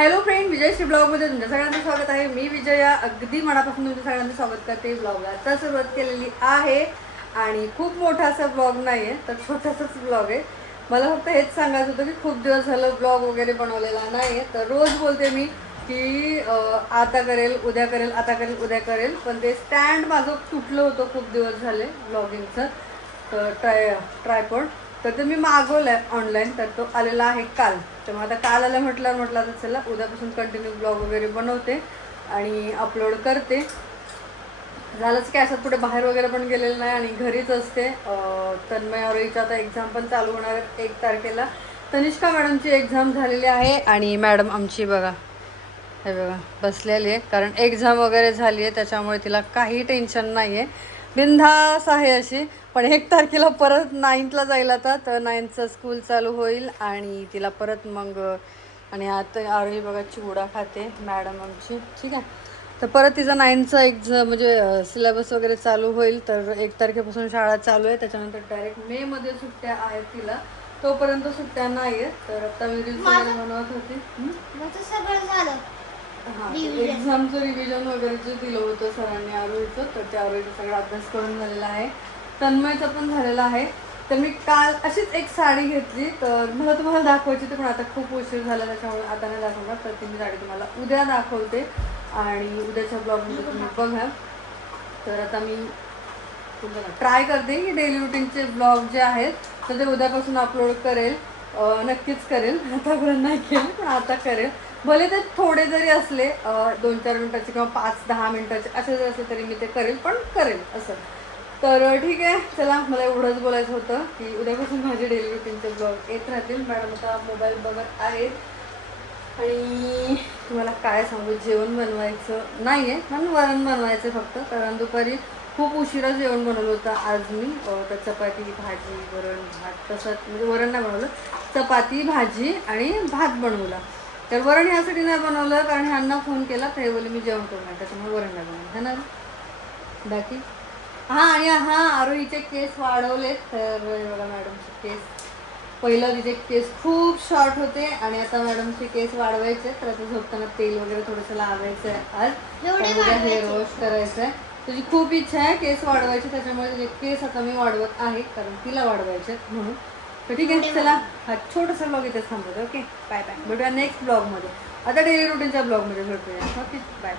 Hello friend, विजयश्री ब्लॉगमध्ये तुमच्या सगळ्यांचं स्वागत आहे. मी विजया अगदी मनापासून तुमच्या सगळ्यांचं स्वागत करते. ब्लॉगला आता सुरुवात केलेली आहे आणि खूप मोठा असा ब्लॉग नाही आहे, तर छोटासाच ब्लॉग आहे. मला फक्त हेच सांगायचं होतं की खूप दिवस झालं ब्लॉग वगैरे बनवलेला नाही आहे. तर रोज बोलते मी की आता करेल, उद्या करेल, आता करेल, उद्या करेल, पण ते स्टँड माझं तुटलं होतं खूप दिवस झाले ब्लॉगिंगचं. तर ट्रायपॉड तर ते मी मागवलं आहे ऑनलाईन, तर तो आलेला आहे काल. तर मग आता काल आलं म्हटलं तर चला उद्यापासून कंटिन्यू ब्लॉग वगैरे बनवते आणि अपलोड करते. झालंच की असं कुठे बाहेर वगैरे पण गेलेलं नाही आणि घरीच असते. तन्मय आरोहीचं आता एक्झाम पण चालू होणार आहे 1 तारखेला. तनिष्का मॅडमची एक्झाम झालेली आहे आणि मॅडम आमची बघा, हे बघा बसलेली आहे, कारण एक्झाम वगैरे झाली आहे त्याच्यामुळे तिला काही टेन्शन नाही आहे, बिनधास आहे अशी. पण 1 तारखेला परत 9th जाईल आता, तर 9thचं स्कूल चालू होईल आणि तिला परत मग आणि आता आरोही बघा चिवडा खाते मॅडम आमची, ठीक आहे. तर परत तिचा 9thचा एक्झाम म्हणजे सिलेबस वगैरे चालू होईल. तर 1 तारखेपासून शाळा चालू आहे, त्याच्यानंतर डायरेक्ट मेमध्ये सुट्ट्या आहेत तिला, तोपर्यंत सुट्ट्या नाही आहेत. तर आता मी रील्स वगैरे बनवत होती. सगळं झालं. हां, एक्झामचं रिव्हिजन वगैरे जे दिलं होतं सरांनी आरोहीचं, तर त्या आरोहीचा सगळा अभ्यास करून झालेला आहे. तन्मयचा पण झालेला आहे. तर मी काल अशीच एक साडी घेतली, तर मला तुम्हाला दाखवायची होती, पण आता खूप उशीर झाला त्याच्यामुळे आता नाही दाखवणार. तर ती मी साडी तुम्हाला उद्या दाखवते आणि उद्याच्या ब्लॉगमध्ये तुम्ही बघा. तर आता मी तुम्हाला ट्राय करते की डेली रुटीनचे ब्लॉग जे आहेत तर ते उद्यापासून अपलोड करेल. नक्कीच करेल, आतापर्यंत नाही केले पण आता करेल. भले ते थोडे जरी असले 2-4 मिनटाचे किंवा 5-10 मिनटाचे असे जर असले तरी मी ते करेल, पण करेल असं. तर ठीक आहे, चला मला एवढंच बोलायचं होतं की उद्यापासून माझे डेली रुटीनचे ब्लॉग येत राहतील. मॅडम आता मोबाईल बघत आहेत आणि तुम्हाला काय सांगू, जेवण बनवायचं नाही आहे, पण वरण बनवायचं फक्त, कारण दुपारी खूप उशिरा जेवण बनवलं होतं आज मी. तर चपाती भाजी वरण भात तसंच, म्हणजे वरण नाही बनवलं, चपाती भाजी आणि भात बनवला. तर वरण ह्यासाठी नाही बनवलं कारण ह्यांना फोन केला तर हे बोलले मी जेवण करू नाही, त्याच्यामुळे वरण नाही बनवलं है ना. बाकी हां, आणि हां आरोहीचे केस वाढवलेत. तर बघा मॅडमचे केस, पहिलं तिचे केस खूप शॉर्ट होते आणि आता मॅडमचे केस वाढवायचे. तर आता झोपताना तेल वगैरे थोडंसं लावायचं आहे आज, उद्या हेअर वॉश करायचं आहे. तुझी खूप इच्छा आहे केस वाढवायची, त्याच्यामुळे तुझे केस आता मी वाढवत आहे कारण तिला वाढवायचे म्हणून. तर ठीक आहे, चला हा छोटासा ब्लॉग इथेच थांबवतो. ओके, बाय बाय, भेटूया नेक्स्ट ब्लॉगमध्ये. आता डेली रुटीनच्या ब्लॉगमध्ये भेटूया. Okay, bye.